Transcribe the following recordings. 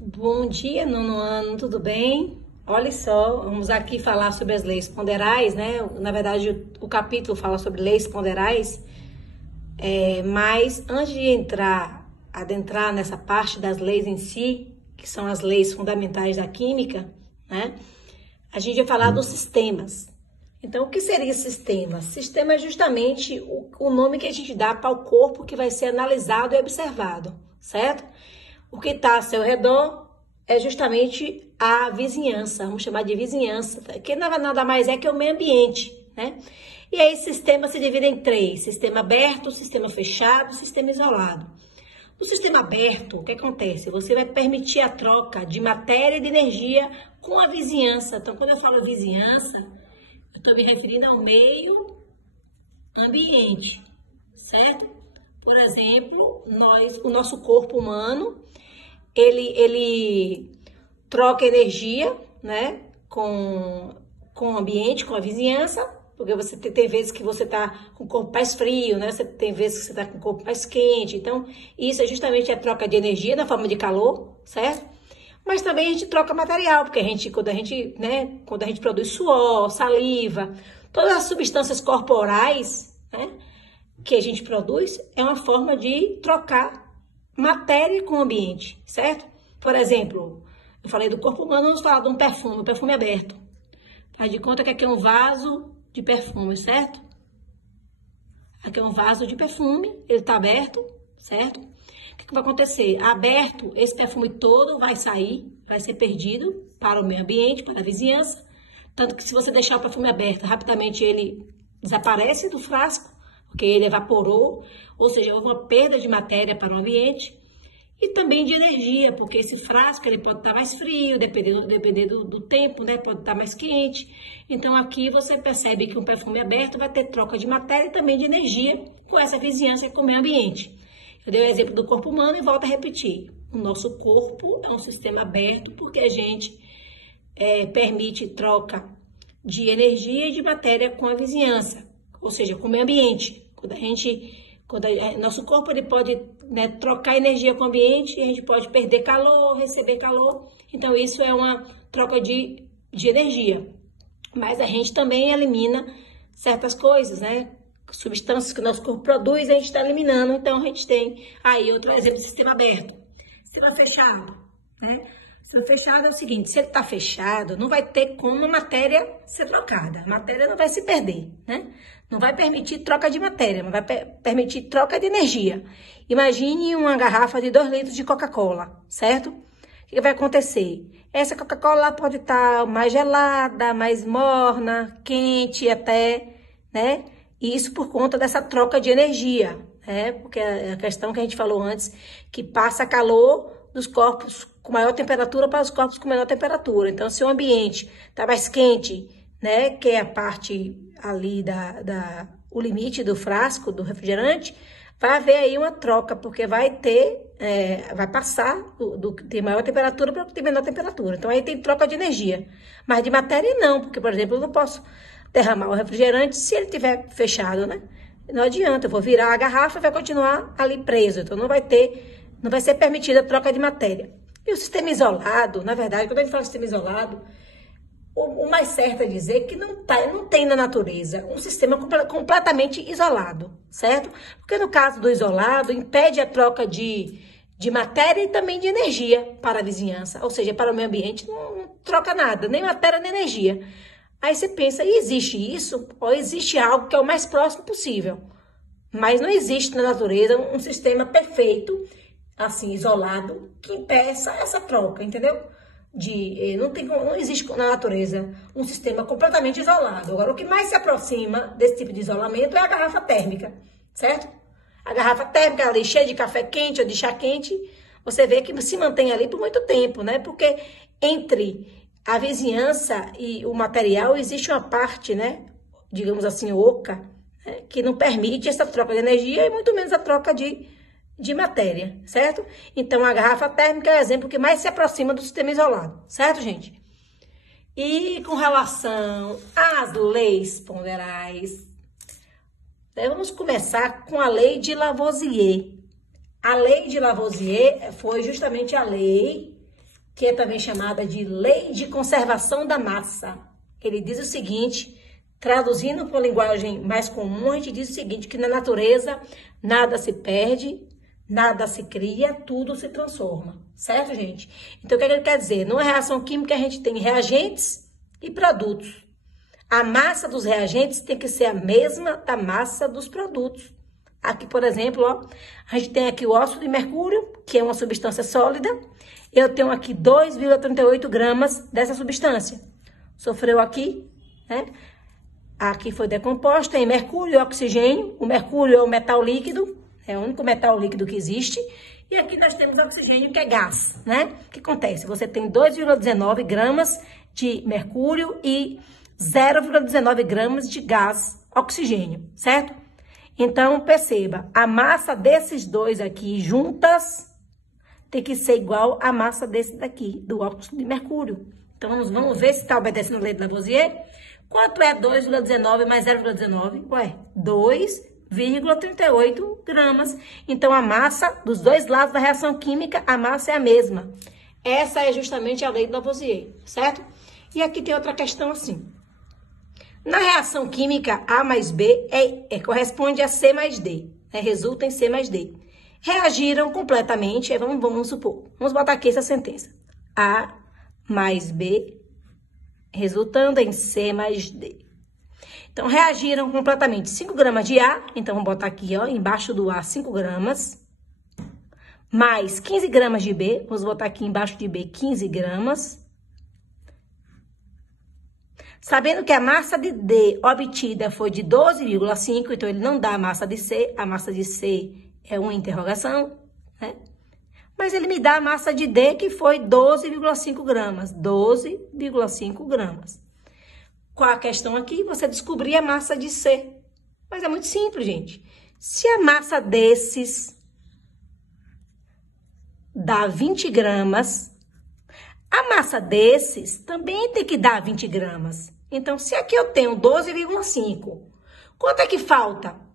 Bom dia, nono ano, tudo bem? Olha só, vamos aqui falar sobre as leis ponderais, né? Na verdade, o capítulo fala sobre leis ponderais, mas antes de adentrar nessa parte das leis em si, que são as leis fundamentais da química, né? A gente vai falar dos sistemas. Então, o que seria sistema? Sistema é justamente o nome que a gente dá para o corpo que vai ser analisado e observado, certo? O que está ao seu redor é justamente a vizinhança, vamos chamar de vizinhança, que nada mais é que o meio ambiente, né? E aí, sistema se divide em três: sistema aberto, sistema fechado, sistema isolado. No sistema aberto, o que acontece? Você vai permitir a troca de matéria e de energia com a vizinhança. Então, quando eu falo vizinhança, eu estou me referindo ao meio ambiente, certo? Por exemplo, o nosso corpo humano, ele troca energia, né, com o ambiente, com a vizinhança, porque você tem vezes que você está com o corpo mais frio, né? Você tem vezes que você está com o corpo mais quente. Então, isso é justamente a troca de energia na forma de calor, certo? Mas também a gente troca material, porque quando a gente produz suor, saliva, todas as substâncias corporais, né, que a gente produz, é uma forma de trocar matéria com o ambiente, certo? Por exemplo, eu falei do corpo humano, vamos falar de um perfume aberto. Faz de conta que aqui é um vaso de perfume, certo? Aqui é um vaso de perfume, ele está aberto, certo? O que vai acontecer? Aberto, esse perfume todo vai sair, vai ser perdido para o meio ambiente, para a vizinhança. Tanto que se você deixar o perfume aberto, rapidamente ele desaparece do frasco, porque ele evaporou, ou seja, houve uma perda de matéria para o ambiente. E também de energia, porque esse frasco ele pode estar mais frio, dependendo do tempo, né? Pode estar mais quente. Então aqui você percebe que um perfume aberto vai ter troca de matéria e também de energia com essa vizinhança com o meio ambiente. Eu dei o exemplo do corpo humano e volto a repetir. O nosso corpo é um sistema aberto porque a gente permite troca de energia e de matéria com a vizinhança, ou seja, com o meio ambiente. Nosso corpo ele pode, né, trocar energia com o ambiente e a gente pode perder calor, receber calor. Então, isso é uma troca de energia. Mas a gente também elimina certas coisas, né? Substâncias que o nosso corpo produz, a gente está eliminando. Então, a gente tem aí outro exemplo de sistema aberto. Sistema fechado, né? Sistema fechado é o seguinte: se ele está fechado, não vai ter como a matéria ser trocada. A matéria não vai se perder, né? Não vai permitir troca de matéria, não vai permitir troca de energia. Imagine uma garrafa de 2 litros de Coca-Cola, certo? O que vai acontecer? Essa Coca-Cola pode estar mais gelada, mais morna, quente até, né? Isso por conta dessa troca de energia, né? Porque a questão que a gente falou antes, que passa calor dos corpos com maior temperatura para os corpos com menor temperatura. Então, se o ambiente está mais quente, né, que é a parte ali o limite do frasco, do refrigerante, vai haver aí uma troca, porque vai passar do que tem maior temperatura para o que tem menor temperatura. Então, aí tem troca de energia. Mas de matéria não, porque, por exemplo, eu não posso derramar o refrigerante se ele estiver fechado, né? Não adianta, eu vou virar a garrafa e vai continuar ali preso. Então, não vai ser permitida a troca de matéria. E o sistema isolado, na verdade, quando a gente fala sistema isolado, o mais certo é dizer que não tem na natureza um sistema completamente isolado, certo? Porque no caso do isolado, impede a troca de matéria e também de energia para a vizinhança, ou seja, para o meio ambiente não troca nada, nem matéria nem energia. Aí você pensa, e existe isso? Ou existe algo que é o mais próximo possível? Mas não existe na natureza um sistema perfeito, assim, isolado, que impeça essa troca, entendeu? Não existe na natureza um sistema completamente isolado. Agora, o que mais se aproxima desse tipo de isolamento é a garrafa térmica, certo? A garrafa térmica ali cheia de café quente ou de chá quente, você vê que se mantém ali por muito tempo, né? Porque entre a vizinhança e o material existe uma parte, né, digamos assim, oca, né, que não permite essa troca de energia e muito menos a troca de matéria, certo? Então, a garrafa térmica é o exemplo que mais se aproxima do sistema isolado, certo, gente? E com relação às leis ponderais, vamos começar com a lei de Lavoisier. A lei de Lavoisier foi justamente a lei que é também chamada de lei de conservação da massa. Ele diz o seguinte, traduzindo para uma linguagem mais comum, a gente diz o seguinte, que na natureza nada se perde, nada se cria, tudo se transforma. Certo, gente? Então, o que ele quer dizer? Numa reação química, a gente tem reagentes e produtos. A massa dos reagentes tem que ser a mesma da massa dos produtos. Aqui, por exemplo, ó, a gente tem aqui o óxido de mercúrio, que é uma substância sólida. Eu tenho aqui 2,38 gramas dessa substância. Sofreu aqui, né? Aqui foi decomposta em mercúrio e oxigênio. O mercúrio é o metal líquido, é o único metal líquido que existe. E aqui nós temos oxigênio, que é gás, né? O que acontece? Você tem 2,19 gramas de mercúrio e 0,19 gramas de gás oxigênio, certo? Então, perceba, a massa desses dois aqui juntas tem que ser igual à massa desse daqui, do óxido de mercúrio. Então, vamos ver se está obedecendo a lei de Lavoisier. Quanto é 2,19 mais 0,19? Ué, 2,38 gramas. Então, a massa dos dois lados da reação química, a massa é a mesma. Essa é justamente a lei de Lavoisier, certo? E aqui tem outra questão assim. Na reação química, A mais B corresponde a C mais D, né? Resulta em C mais D. Reagiram completamente, vamos supor, vamos botar aqui essa sentença. A mais B, resultando em C mais D. Então, reagiram completamente 5 gramas de A, então vamos botar aqui, ó, embaixo do A, 5 gramas, mais 15 gramas de B, vamos botar aqui embaixo de B, 15 gramas. Sabendo que a massa de D obtida foi de 12,5, então ele não dá a massa de C é uma interrogação, né? Mas ele me dá a massa de D, que foi 12,5 gramas, 12,5 gramas. Qual a questão aqui? Você descobrir a massa de C. Mas é muito simples, gente. Se a massa desses dá 20 gramas, a massa desses também tem que dar 20 gramas. Então, se aqui eu tenho 12,5, quanto é que falta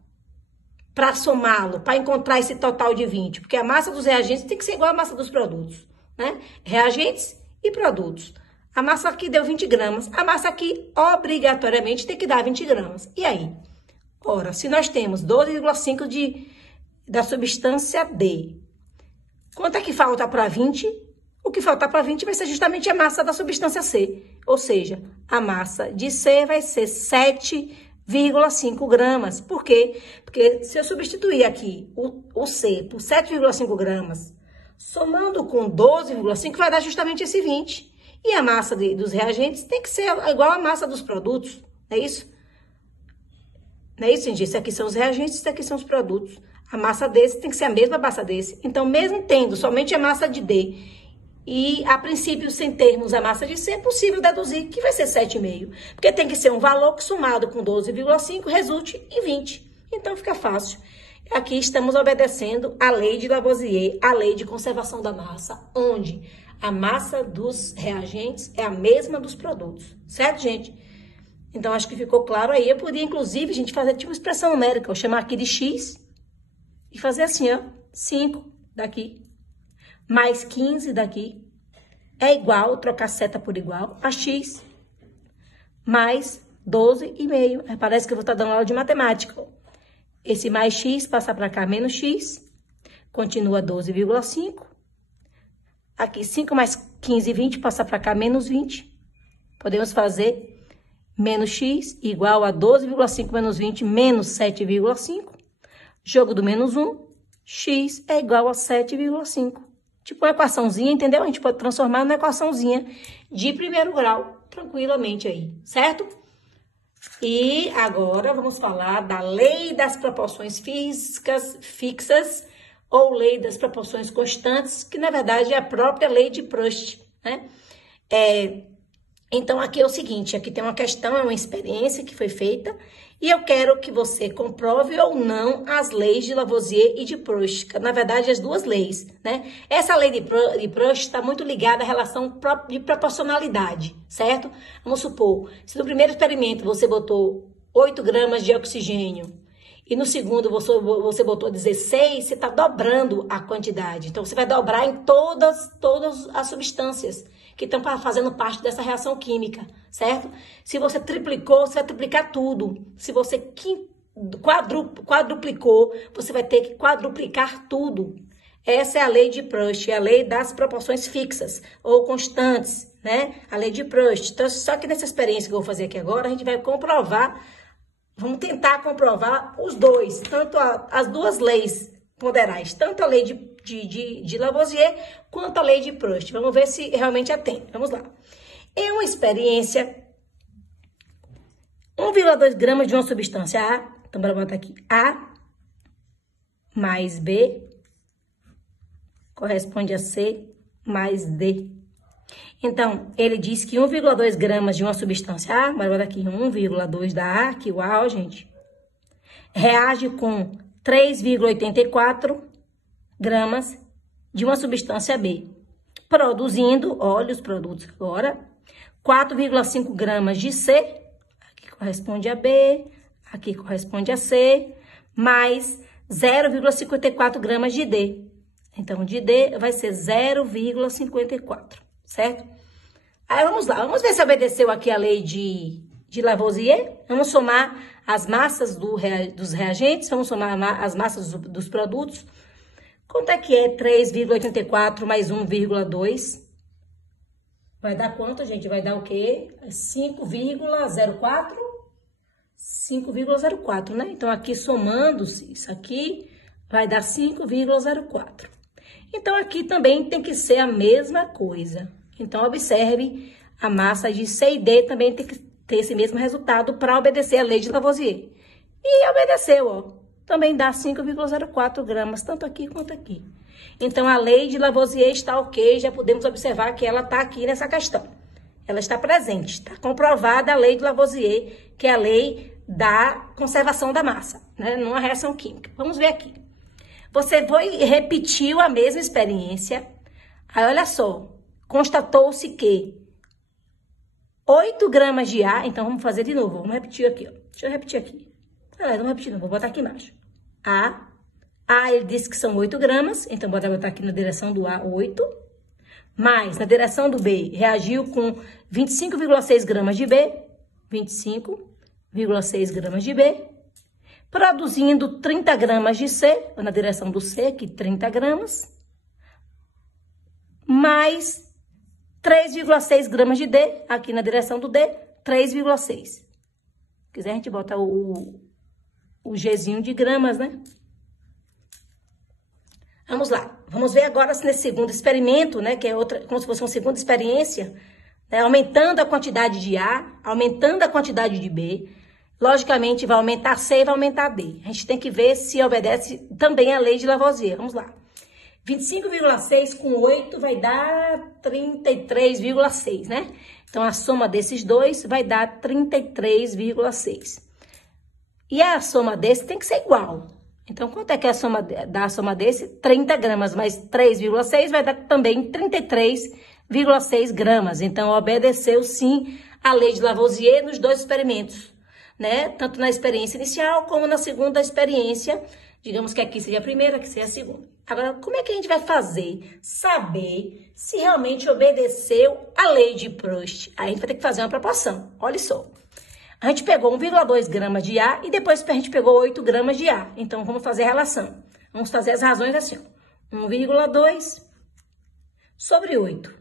para somá-lo, para encontrar esse total de 20? Porque a massa dos reagentes tem que ser igual à massa dos produtos, né? Reagentes e produtos. A massa aqui deu 20 gramas, a massa aqui obrigatoriamente tem que dar 20 gramas. E aí? Ora, se nós temos 12,5 da substância D, quanto é que falta para 20? O que faltar para 20 vai ser justamente a massa da substância C. Ou seja, a massa de C vai ser 7,5 gramas. Por quê? Porque se eu substituir aqui o C por 7,5 gramas, somando com 12,5, vai dar justamente esse 20. E a massa dos reagentes tem que ser igual à massa dos produtos. Não é isso? Não é isso, gente? Isso aqui são os reagentes, isso aqui são os produtos. A massa desse tem que ser a mesma massa desse. Então, mesmo tendo somente a massa de D e, a princípio, sem termos a massa de C, é possível deduzir que vai ser 7,5. Porque tem que ser um valor que, somado com 12,5, resulte em 20. Então, fica fácil. Aqui estamos obedecendo a lei de Lavoisier, a lei de conservação da massa, onde a massa dos reagentes é a mesma dos produtos. Certo, gente? Então, acho que ficou claro aí. Eu podia, inclusive, gente, fazer tipo expressão numérica. Eu chamar aqui de X e fazer assim, ó. 5 daqui. Mais 15 daqui, é igual, trocar seta por igual, a x, mais 12,5. Parece que eu vou estar dando aula de matemática. Esse mais x passa para cá, menos x, continua 12,5. Aqui, 5 mais 15, 20, passa para cá, menos 20. Podemos fazer menos x igual a 12,5 menos 20, menos 7,5. Jogo do menos 1, x é igual a 7,5. Tipo uma equaçãozinha, entendeu? A gente pode transformar numa equaçãozinha de primeiro grau, tranquilamente aí, certo? E agora vamos falar da lei das proporções fixas ou lei das proporções constantes, que na verdade é a própria lei de Proust, né? Então, aqui é o seguinte, aqui tem uma questão, é uma experiência que foi feita, e eu quero que você comprove ou não as leis de Lavoisier e de Proust. Na verdade, as duas leis, né? Essa lei de Proust está muito ligada à relação de proporcionalidade, certo? Vamos supor, se no primeiro experimento você botou 8 gramas de oxigênio e no segundo você botou 16, você está dobrando a quantidade. Então, você vai dobrar em todas as substâncias que estão fazendo parte dessa reação química, certo? Se você triplicou, você vai triplicar tudo. Se você quadruplicou, você vai ter que quadruplicar tudo. Essa é a lei de Proust, é a lei das proporções fixas ou constantes, né? A lei de Proust. Então, só que nessa experiência que eu vou fazer aqui agora, a gente vai comprovar, vamos tentar comprovar os dois, tanto as duas leis ponderais, tanto a lei de Lavoisier quanto a lei de Proust. Vamos ver se realmente atende. Vamos lá. Em uma experiência, 1,2 gramas de uma substância A, então bora botar aqui, A mais B corresponde a C mais D. Então, ele diz que 1,2 gramas de uma substância A, bora botar aqui 1,2 da A, que uau, gente, reage com 3,84 gramas de uma substância B, produzindo, olha os produtos agora, 4,5 gramas de C, aqui corresponde a B, aqui corresponde a C, mais 0,54 gramas de D. Então, de D vai ser 0,54, certo? Aí, vamos lá, vamos ver se obedeceu aqui a lei de Lavoisier. Vamos somar as massas dos reagentes, vamos somar as massas dos produtos. Quanto é que é 3,84 mais 1,2? Vai dar quanto, gente? Vai dar o quê? 5,04? 5,04, né? Então, aqui somando-se isso aqui, vai dar 5,04. Então, aqui também tem que ser a mesma coisa. Então, observe, a massa de C e D também tem que ter esse mesmo resultado para obedecer a lei de Lavoisier. E obedeceu, ó. Também dá 5,04 gramas, tanto aqui quanto aqui. Então, a lei de Lavoisier está ok, já podemos observar que ela está aqui nessa questão. Ela está presente, está comprovada a lei de Lavoisier, que é a lei da conservação da massa, né, numa reação química. Vamos ver aqui. Você foi e repetiu a mesma experiência. Aí, olha só, constatou-se que 8 gramas de A, então vamos fazer de novo, vamos repetir aqui, ó. Deixa eu repetir aqui. Vamos repetir, não, vou botar aqui embaixo. A, ele disse que são 8 gramas, então bora botar aqui na direção do A, 8. Mais, na direção do B, reagiu com 25,6 gramas de B, 25,6 gramas de B, produzindo 30 gramas de C, na direção do C, aqui 30 gramas, mais 3,6 gramas de D, aqui na direção do D, 3,6. Se quiser, a gente bota o Gzinho de gramas, né? Vamos lá. Vamos ver agora se nesse segundo experimento, né, que é outra, como se fosse uma segunda experiência, né, aumentando a quantidade de A, aumentando a quantidade de B, logicamente vai aumentar C e vai aumentar D. A gente tem que ver se obedece também a lei de Lavoisier. Vamos lá. 25,6 com 8 vai dar 33,6, né? Então, a soma desses dois vai dar 33,6. E a soma desse tem que ser igual. Então, quanto é que é a soma desse? 30 gramas mais 3,6 vai dar também 33,6 gramas. Então, obedeceu sim a lei de Lavoisier nos dois experimentos, né? Tanto na experiência inicial como na segunda experiência. Digamos que aqui seria a primeira, aqui seria a segunda. Agora, como é que a gente vai saber se realmente obedeceu a lei de Proust? Aí a gente vai ter que fazer uma proporção. Olha só. A gente pegou 1,2 gramas de A e depois a gente pegou 8 gramas de A. Então, vamos fazer a relação. Vamos fazer as razões assim, ó. 1,2 sobre 8.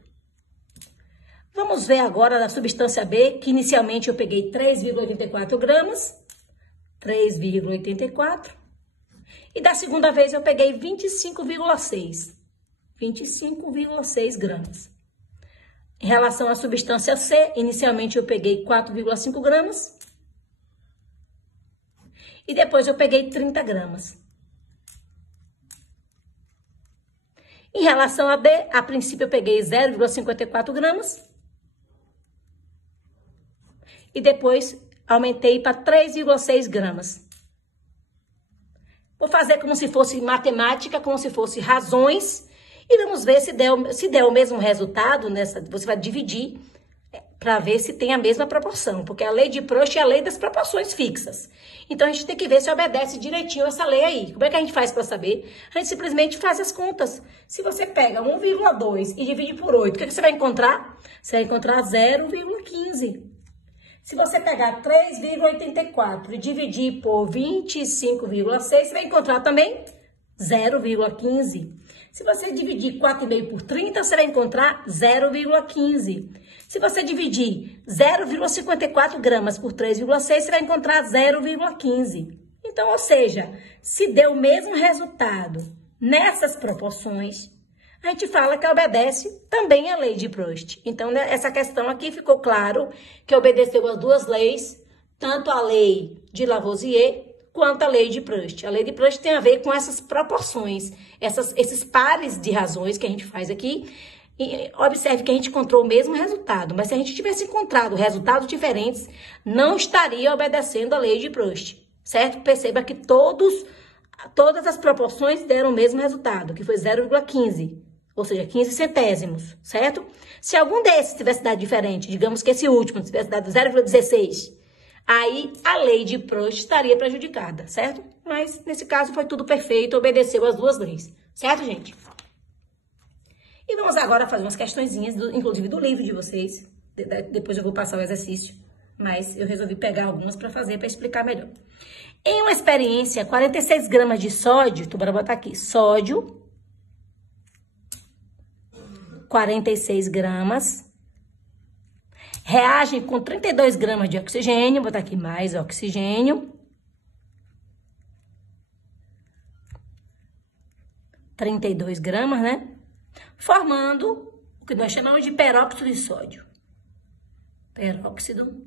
Vamos ver agora da substância B, que inicialmente eu peguei 3,84 gramas. 3,84. E da segunda vez eu peguei 25,6. 25,6 gramas. Em relação à substância C, inicialmente eu peguei 4,5 gramas. E depois eu peguei 30 gramas. Em relação a D, a princípio eu peguei 0,54 gramas. E depois aumentei para 3,6 gramas. Vou fazer como se fosse matemática, como se fosse razões. E vamos ver se der o mesmo resultado nessa. Você vai dividir para ver se tem a mesma proporção, porque a lei de Proust é a lei das proporções fixas. Então, a gente tem que ver se obedece direitinho essa lei aí. Como é que a gente faz para saber? A gente simplesmente faz as contas. Se você pega 1,2 e divide por 8, o que você vai encontrar? Você vai encontrar 0,15. Se você pegar 3,84 e dividir por 25,6, você vai encontrar também 0,15. Se você dividir 4,5 por 30, você vai encontrar 0,15. Se você dividir 0,54 gramas por 3,6, você vai encontrar 0,15. Então, ou seja, se deu o mesmo resultado nessas proporções, a gente fala que obedece também à lei de Proust. Então, essa questão aqui ficou claro que obedeceu as duas leis, tanto a lei de Lavoisier quanto a lei de Proust. A lei de Proust tem a ver com essas proporções, esses pares de razões que a gente faz aqui. E observe que a gente encontrou o mesmo resultado, mas se a gente tivesse encontrado resultados diferentes, não estaria obedecendo a lei de Proust, certo? Perceba que todas as proporções deram o mesmo resultado, que foi 0,15, ou seja, 15 centésimos, certo? Se algum desses tivesse dado diferente, digamos que esse último tivesse dado 0,16, aí a lei de Proust estaria prejudicada, certo? Mas nesse caso foi tudo perfeito, obedeceu as duas leis, certo, gente? E vamos agora fazer umas questõezinhas, inclusive do livro de vocês. Depois eu vou passar o exercício, mas eu resolvi pegar algumas para fazer, para explicar melhor. Em uma experiência, 46 gramas de sódio, então bora botar aqui, sódio, 46 gramas, reagem com 32 gramas de oxigênio, vou botar aqui mais oxigênio, 32 gramas, né? Formando o que nós chamamos de peróxido de sódio. Peróxido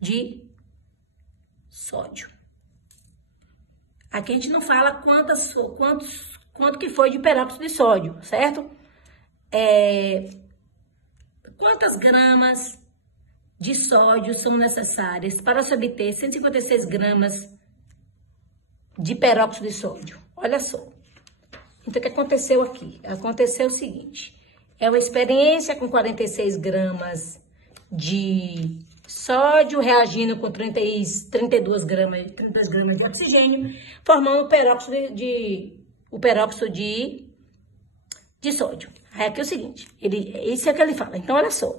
de sódio. Aqui a gente não fala quanto que foi de peróxido de sódio, certo? Quantas gramas de sódio são necessárias para se obter 156 gramas de peróxido de sódio? Olha só. Então, o que aconteceu aqui? Aconteceu o seguinte, é uma experiência com 46 gramas de sódio reagindo com 32 gramas de oxigênio, formando o peróxido de sódio. Aí aqui é o seguinte, isso é o que ele fala. Então, olha só,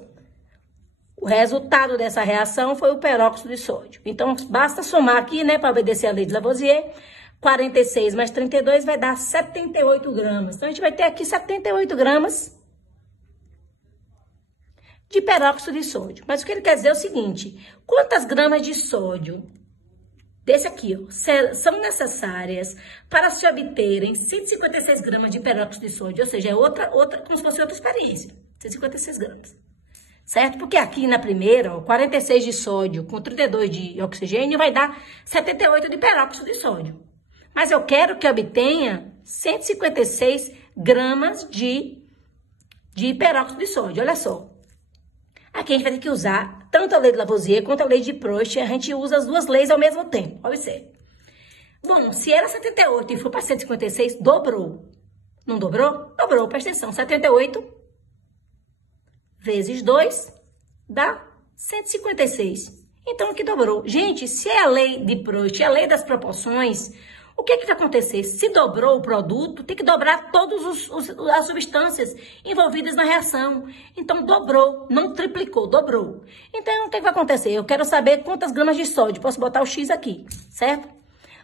o resultado dessa reação foi o peróxido de sódio. Então, basta somar aqui, né, para obedecer a lei de Lavoisier, 46 mais 32 vai dar 78 gramas. Então, a gente vai ter aqui 78 gramas de peróxido de sódio. Mas o que ele quer dizer é o seguinte, quantas gramas de sódio desse aqui, ó, são necessárias para se obterem 156 gramas de peróxido de sódio? Ou seja, é outra, como se fosse outra experiência, 156 gramas. Certo? Porque aqui na primeira, ó, 46 de sódio com 32 de oxigênio vai dar 78 de peróxido de sódio. Mas eu quero que obtenha 156 gramas de peróxido de sódio. Olha só. Aqui a gente vai ter que usar tanto a lei de Lavoisier quanto a lei de Proust. A gente usa as duas leis ao mesmo tempo. Observe. Bom, se era 78 e for para 156, dobrou. Não dobrou? Dobrou, presta atenção. 78 vezes 2 dá 156. Então, aqui dobrou. Gente, se é a lei de Proust, é a lei das proporções, o que é que vai acontecer? Se dobrou o produto, tem que dobrar todas as substâncias envolvidas na reação. Então, dobrou, não triplicou, dobrou. Então, o que é que vai acontecer? Eu quero saber quantas gramas de sódio. Posso botar o X aqui, certo?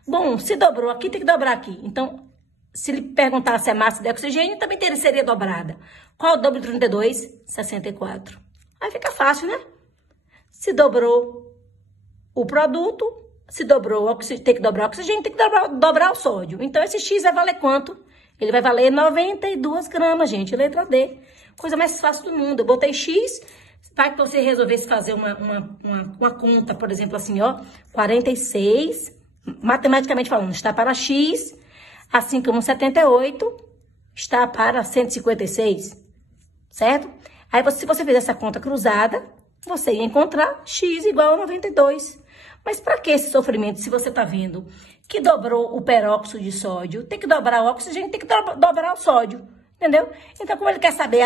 Bom, se dobrou aqui, tem que dobrar aqui. Então, se ele perguntasse a massa de oxigênio, também seria dobrada. Qual é o dobro de 32? 64. Aí fica fácil, né? Se dobrou o produto, se dobrou o oxigênio, tem que dobrar o oxigênio, tem que dobrar o sódio. Então, esse X vai valer quanto? Ele vai valer 92 gramas, gente, letra D. Coisa mais fácil do mundo. Eu botei X, vai que você resolvesse fazer uma conta, por exemplo, assim, ó, 46, matematicamente falando, está para X, assim como 78 está para 156, certo? Aí, se você fizer essa conta cruzada, você ia encontrar X igual a 92. Mas para que esse sofrimento, se você está vendo que dobrou o peróxido de sódio, tem que dobrar o oxigênio, tem que dobrar o sódio. Entendeu? Então, como ele quer saber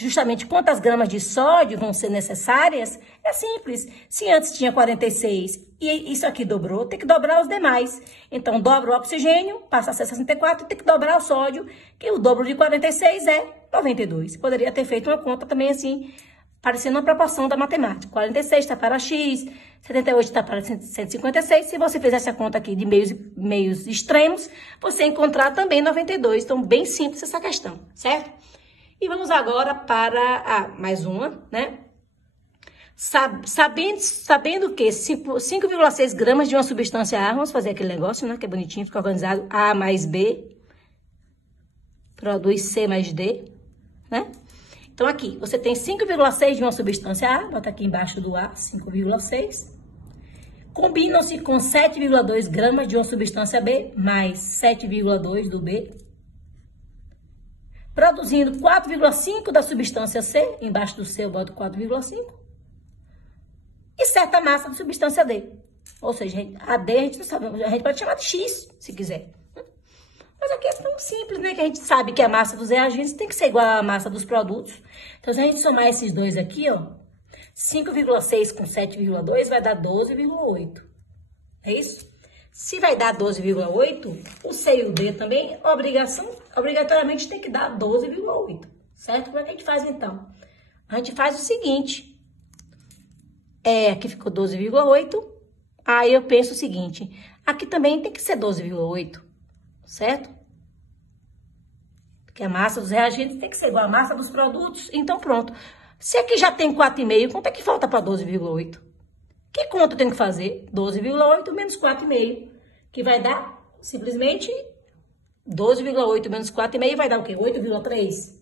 justamente quantas gramas de sódio vão ser necessárias, é simples. Se antes tinha 46 e isso aqui dobrou, tem que dobrar os demais. Então, dobra o oxigênio, passa a ser 64, tem que dobrar o sódio, que o dobro de 46 é 92. Poderia ter feito uma conta também assim, parecendo uma proporção da matemática. 46 está para X, 78 está para 156. Se você fizesse a conta aqui de meios extremos, você encontrar também 92. Então, bem simples essa questão, certo? E vamos agora para mais uma, né? Sabendo que 5,6 gramas de uma substância A, vamos fazer aquele negócio, né? Que é bonitinho, fica organizado. A mais B produz C mais D, né? Então, aqui, você tem 5,6 de uma substância A, bota aqui embaixo do A, 5,6. Combinam-se com 7,2 gramas de uma substância B, mais 7,2 do B, produzindo 4,5 da substância C, embaixo do C eu boto 4,5, e certa massa da substância D. Ou seja, a D a gente não sabe, a gente pode chamar de X, se quiser. Mas aqui é tão simples, né? Que a gente sabe que a massa dos reagentes tem que ser igual à massa dos produtos. Então, se a gente somar esses dois aqui, ó, 5,6 com 7,2 vai dar 12,8. É isso? Se vai dar 12,8, o C e o D também, obrigatoriamente tem que dar 12,8. Certo? Como é que a gente faz, então? A gente faz o seguinte. Aqui ficou 12,8. Aí eu penso o seguinte. Aqui também tem que ser 12,8. Certo? Porque a massa dos reagentes tem que ser igual à massa dos produtos. Então, pronto. Se aqui já tem 4,5, quanto é que falta para 12,8? Que conta eu tenho que fazer? 12,8 menos 4,5. Que vai dar, simplesmente, 12,8 menos 4,5 vai dar o quê? 8,3.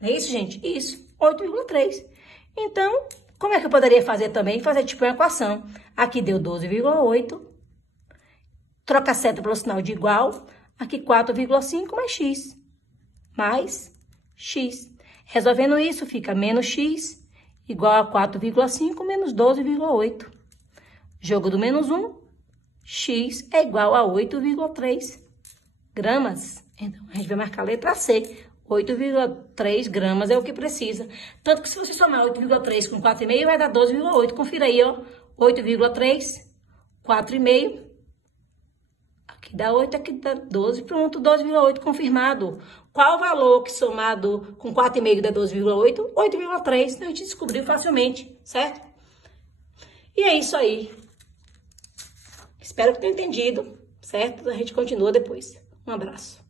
Não é isso, gente? Isso, 8,3. Então, como é que eu poderia fazer também? Fazer tipo uma equação. Aqui deu 12,8. Troca a seta pelo sinal de igual. Aqui 4,5 mais x. Mais x. Resolvendo isso, fica menos x igual a 4,5 menos 12,8. Jogo do menos 1. X é igual a 8,3 gramas. Então, a gente vai marcar a letra C. 8,3 gramas é o que precisa. Tanto que se você somar 8,3 com 4,5, vai dar 12,8. Confira aí, ó. 8,3, 4,5. Aqui dá 8, aqui dá 12, pronto, 12,8 confirmado. Qual o valor que somado com 4,5 dá 12,8? 8,3, então a gente descobriu facilmente, certo? E é isso aí. Espero que tenha entendido, certo? A gente continua depois. Um abraço.